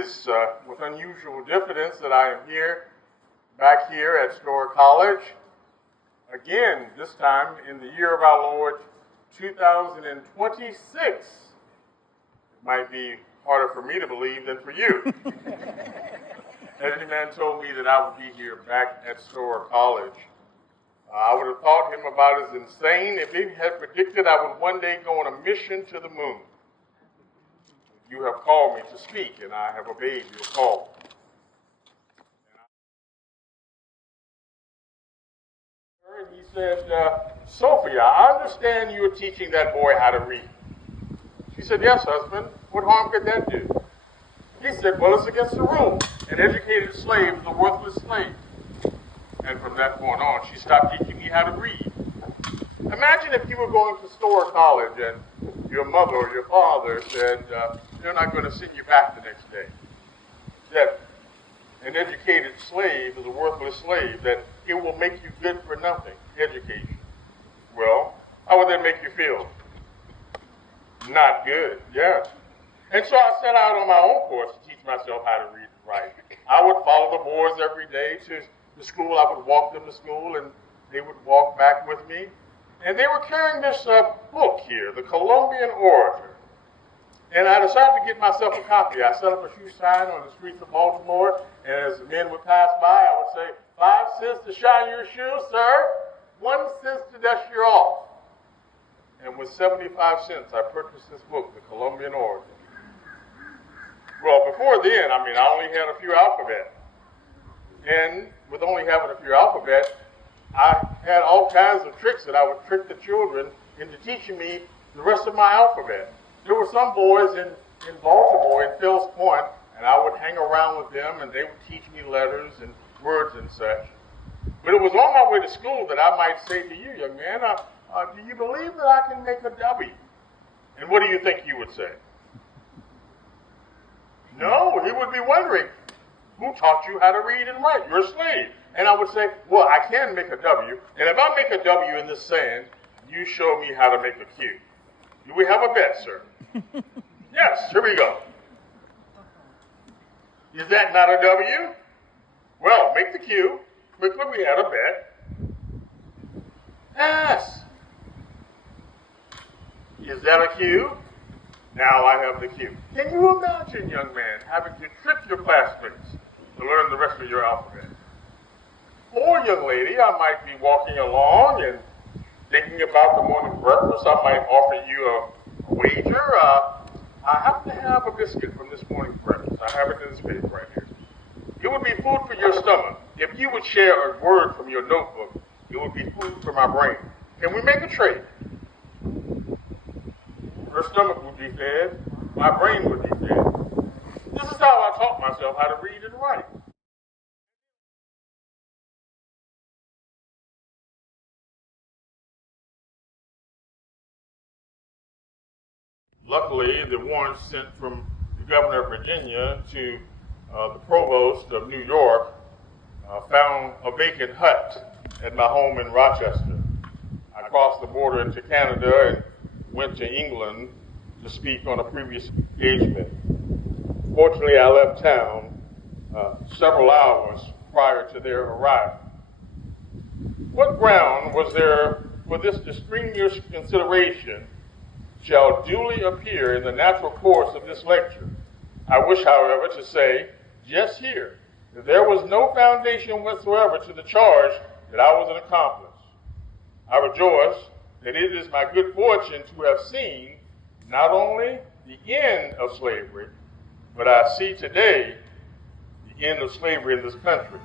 is with unusual diffidence that I am back here at Storer College, again, this time in the year of our Lord, 2026. It might be harder for me to believe than for you. Any man told me that I would be here back at Storer College. I would have thought him about as insane if he had predicted I would one day go on a mission to the moon. You have called me to speak, and I have obeyed your call. And he said, Sophia, I understand you are teaching that boy how to read. She said, yes, husband. What harm could that do? He said, well, it's against the rules. An educated slave is a worthless slave. And from that point on, she stopped teaching me how to read. Imagine if you were going to Storer College and your mother or your father said, they're not going to send you back the next day. That an educated slave is a worthless slave, that it will make you good for nothing, education. Well, how would that make you feel? Not good, yeah. And so I set out on my own course to teach myself how to read and write. I would follow the boys every day to the school. I would walk them to school, and they would walk back with me. And they were carrying this book here, The Colombian Orator. And I decided to get myself a copy. I set up a shoe sign on the streets of Baltimore, and as the men would pass by, I would say, 5 cents to shine your shoes, sir. 1 cent to dust your off. And with 75 cents, I purchased this book, The Colombian Orator. Well, before then, I only had a few alphabet. And with only having a few alphabet, I had all kinds of tricks that I would trick the children into teaching me the rest of my alphabet. There were some boys in Baltimore, in Fells Point, and I would hang around with them, and they would teach me letters and words and such. But it was on my way to school that I might say to you, young man, do you believe that I can make a W? And what do you think you would say? No, he would be wondering, who taught you how to read and write? You're a slave. And I would say, well, I can make a W, and if I make a W in this sand, you show me how to make a Q. Do we have a bet, sir? Yes, here we go. Is that not a W? Well, make the Q. Quickly, we had a bet. Yes. Is that a Q? Now I have the Q. Can you imagine, young man, having to trick your classmates to learn the rest of your alphabet? Or, young lady, I might be walking along and thinking about the morning breakfast. I might offer you a wager. I happen to have a biscuit from this morning's breakfast. I have it in this paper right here. It would be food for your stomach. If you would share a word from your notebook, it would be food for my brain. Can we make a trade? Her stomach would be fed. My brain would be fed. This is how I taught myself how to read and write. Luckily, the warrant sent from the governor of Virginia to the provost of New York found a vacant hut at my home in Rochester. I crossed the border into Canada and went to England to speak on a previous engagement. Fortunately, I left town several hours prior to their arrival. What ground was there for this distinguished consideration shall duly appear in the natural course of this lecture. I wish, however, to say, just here, that there was no foundation whatsoever to the charge that I was an accomplice. I rejoice that it is my good fortune to have seen not only the end of slavery, but I see today the end of slavery in this country.